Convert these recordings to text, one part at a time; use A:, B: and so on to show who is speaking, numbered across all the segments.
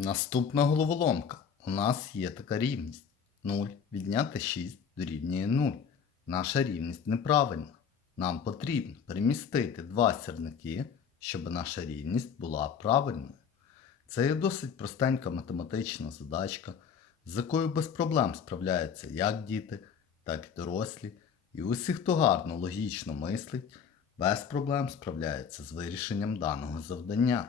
A: Наступна головоломка. У нас є така рівність. 0 відняти 6 дорівнює 0. Наша рівність неправильна. Нам потрібно перемістити два сірники, щоб наша рівність була правильною. Це є досить простенька математична задачка, з якою без проблем справляються як діти, так і дорослі. І усі, хто гарно логічно мислить, без проблем справляється з вирішенням даного завдання.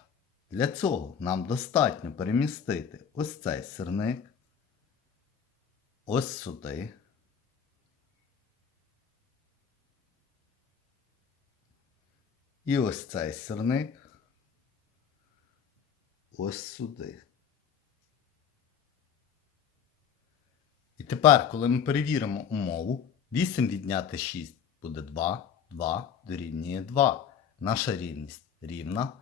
A: Для цього нам достатньо перемістити ось цей сирник, ось сюди. І ось цей сирник ось сюди. І тепер, коли ми перевіримо умову, 8 відняти 6 буде 2, 2 дорівнює 2. Наша рівність рівна.